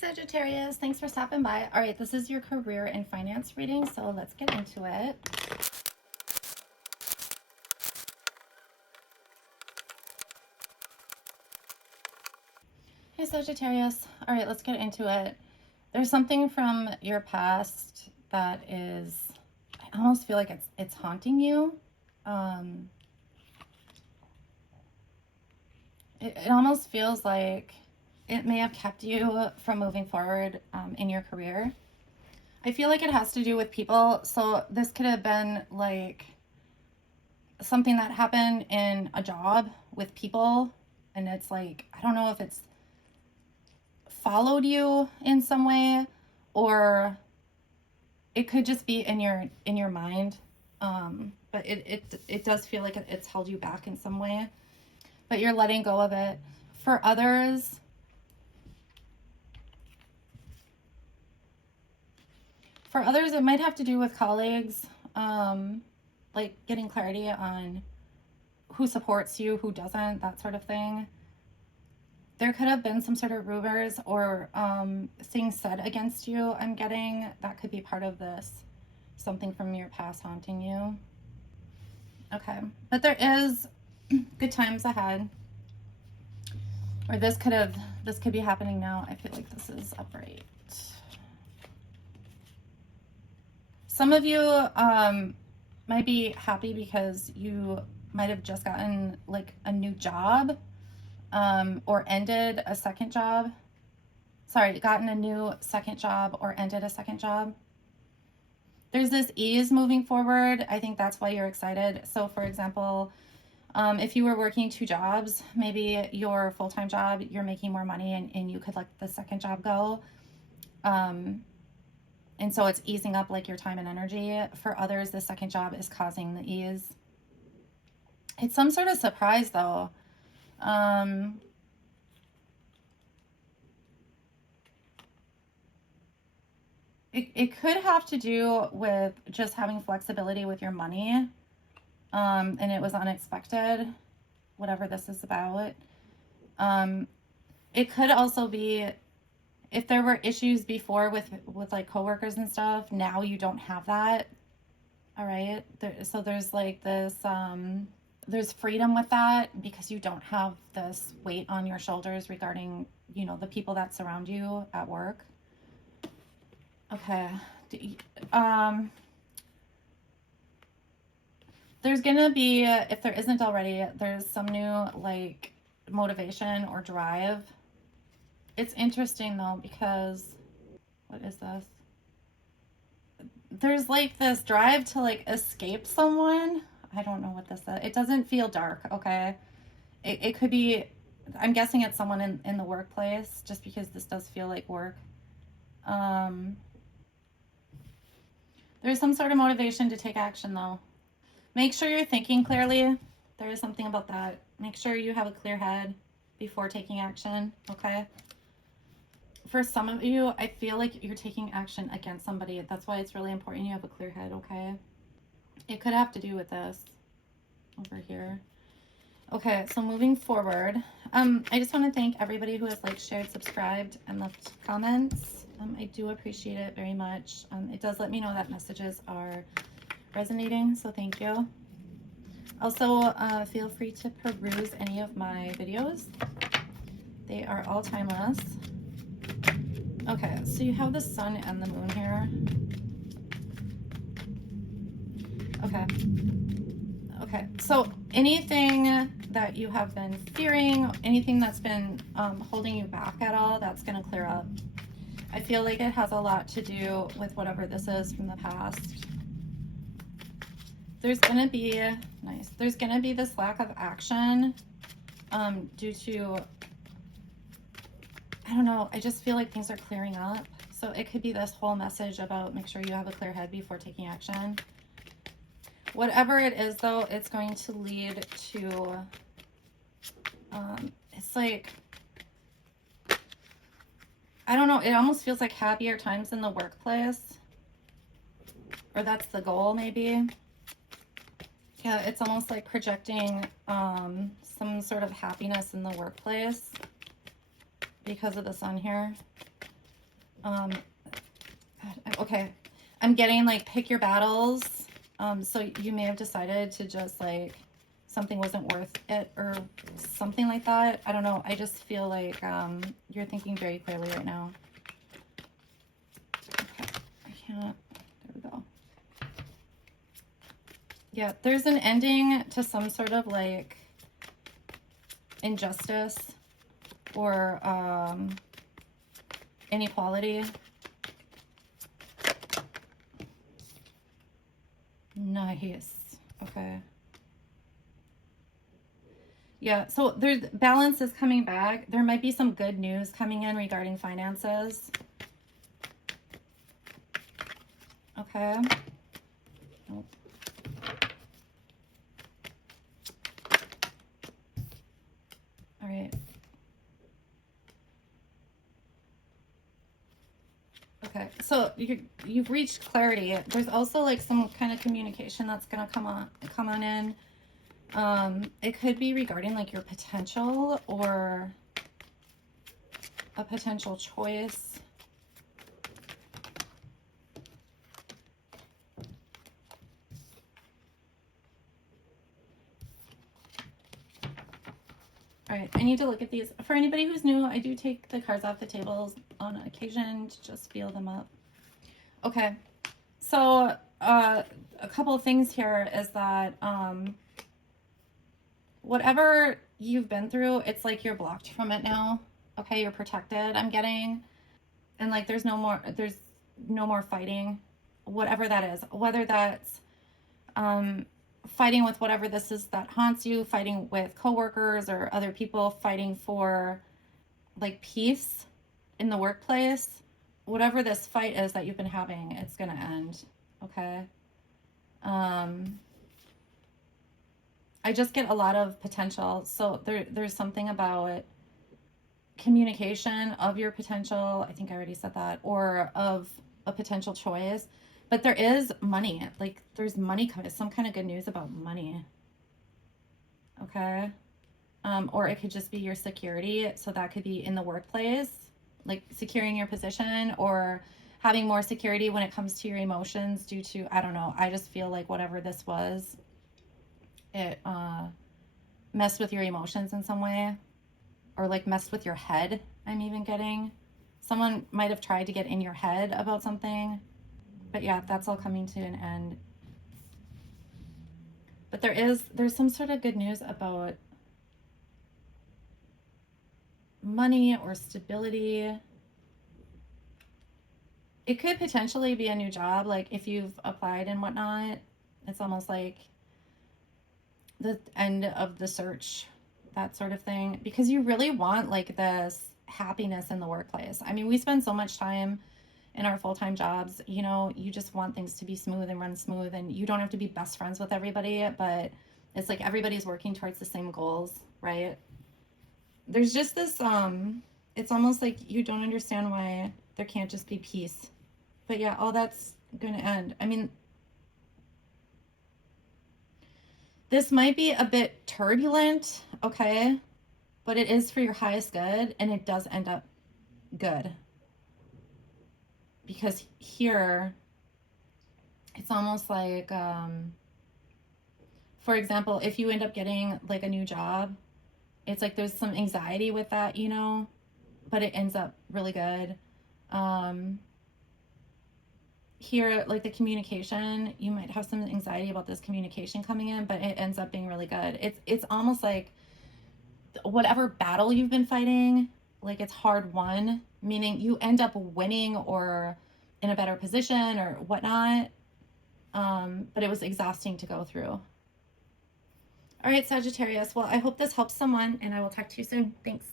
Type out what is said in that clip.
Sagittarius, thanks for stopping by. All right, this is your career and finance reading, so let's get into it. Hey Sagittarius, all right, let's get into it. There's something from your past that is, I almost feel like it's haunting you. It almost feels like it may have kept you from moving forward in your career. I feel like it has to do with people. So this could have been like something that happened in a job with people, and it's like, I don't know if it's followed you in some way, or it could just be in your mind. But it does feel like it's held you back in some way, but you're letting go of it. For others, it might have to do with colleagues, like getting clarity on who supports you, who doesn't, that sort of thing. There could have been some sort of rumors or things said against you, I'm getting. That could be part of this. Something from your past haunting you. Okay. But there is good times ahead. Or this could be happening now. I feel like this is upright. Some of you might be happy because you might have just gotten like a new job, or ended a second job. Sorry, gotten a new second job or ended a second job. There's this ease moving forward. I think that's why you're excited. So for example, if you were working 2 jobs, maybe your full-time job, you're making more money and you could let the second job go. And so it's easing up like your time and energy. For others, the second job is causing the ease. It's some sort of surprise though. It could have to do with just having flexibility with your money. And it was unexpected, whatever this is about. It could also be if there were issues before with like coworkers and stuff, now you don't have that. All right. So there's like this, there's freedom with that because you don't have this weight on your shoulders regarding, you know, the people that surround you at work. Okay. There's gonna be, if there isn't already, there's some new like motivation or drive. It's interesting though, because what is this? There's like this drive to like escape someone. I don't know what this is. It doesn't feel dark, okay? It could be, I'm guessing it's someone in the workplace, just because this does feel like work. There's some sort of motivation to take action though. Make sure you're thinking clearly. There is something about that. Make sure you have a clear head before taking action, okay? For some of you, I feel like you're taking action against somebody. That's why it's really important you have a clear head, okay? It could have to do with this over here. Okay, so moving forward, I just want to thank everybody who has liked, shared, subscribed, and left comments. I do appreciate it very much. It does let me know that messages are resonating, so thank you. Also, feel free to peruse any of my videos. They are all timeless. Okay, so you have the sun and the moon here. Okay, so anything that you have been fearing, anything that's been holding you back at all, that's going to clear up. I feel like it has a lot to do with whatever this is from the past. There's going to be, there's going to be this lack of action due to, I don't know, I just feel like things are clearing up. So it could be this whole message about make sure you have a clear head before taking action. Whatever it is though, it's going to lead to, it's like, I don't know, it almost feels like happier times in the workplace. Or that's the goal maybe. Yeah, it's almost like projecting some sort of happiness in the workplace because of the sun here. God, okay. I'm getting like pick your battles. So you may have decided to just like something wasn't worth it or something like that. I don't know. I just feel like you're thinking very clearly right now. Okay. I can't. There we go. Yeah, there's an ending to some sort of like injustice or inequality. Nice. Okay. Yeah, so there's balance is coming back. There might be some good news coming in regarding finances. Okay. Nope. All right. Okay, so you've reached clarity. There's also like some kind of communication that's gonna come on in. It could be regarding like your potential or a potential choice. All right, I need to look at these. For anybody who's new, I do take the cards off the tables on occasion to just feel them up. Okay, so a couple of things here is that whatever you've been through, it's like you're blocked from it now. Okay, you're protected, I'm getting. And like there's no more fighting, whatever that is. Whether that's fighting with whatever this is that haunts you, fighting with coworkers or other people, fighting for like peace in the workplace, whatever this fight is that you've been having, it's gonna end. Okay. I just get a lot of potential. So there's something about communication of your potential. I think I already said that, or of a potential choice. But there is money. Like there's money coming. Some kind of good news about money. Okay. Or it could just be your security. So that could be in the workplace, like securing your position or having more security when it comes to your emotions due to, I don't know. I just feel like whatever this was, it messed with your emotions in some way, or like messed with your head. I'm even getting someone might have tried to get in your head about something, but yeah, that's all coming to an end. But there's some sort of good news about money or stability. It could potentially be a new job, like if you've applied and whatnot. It's almost like the end of the search, that sort of thing, because you really want like this happiness in the workplace. I mean, we spend so much time in our full-time jobs, you know, you just want things to be smooth and run smooth, and you don't have to be best friends with everybody, but it's like everybody's working towards the same goals, right? There's just this it's almost like you don't understand why there can't just be peace. But yeah, all that's going to end. I mean, this might be a bit turbulent, okay? But it is for your highest good, and it does end up good. Because here, it's almost like, for example, if you end up getting like a new job, it's like there's some anxiety with that, you know, but it ends up really good. Here, like the communication, you might have some anxiety about this communication coming in, but it ends up being really good. It's almost like whatever battle you've been fighting, like it's hard won, meaning you end up winning or in a better position or whatnot. But it was exhausting to go through. All right, Sagittarius. Well, I hope this helps someone, and I will talk to you soon. Thanks.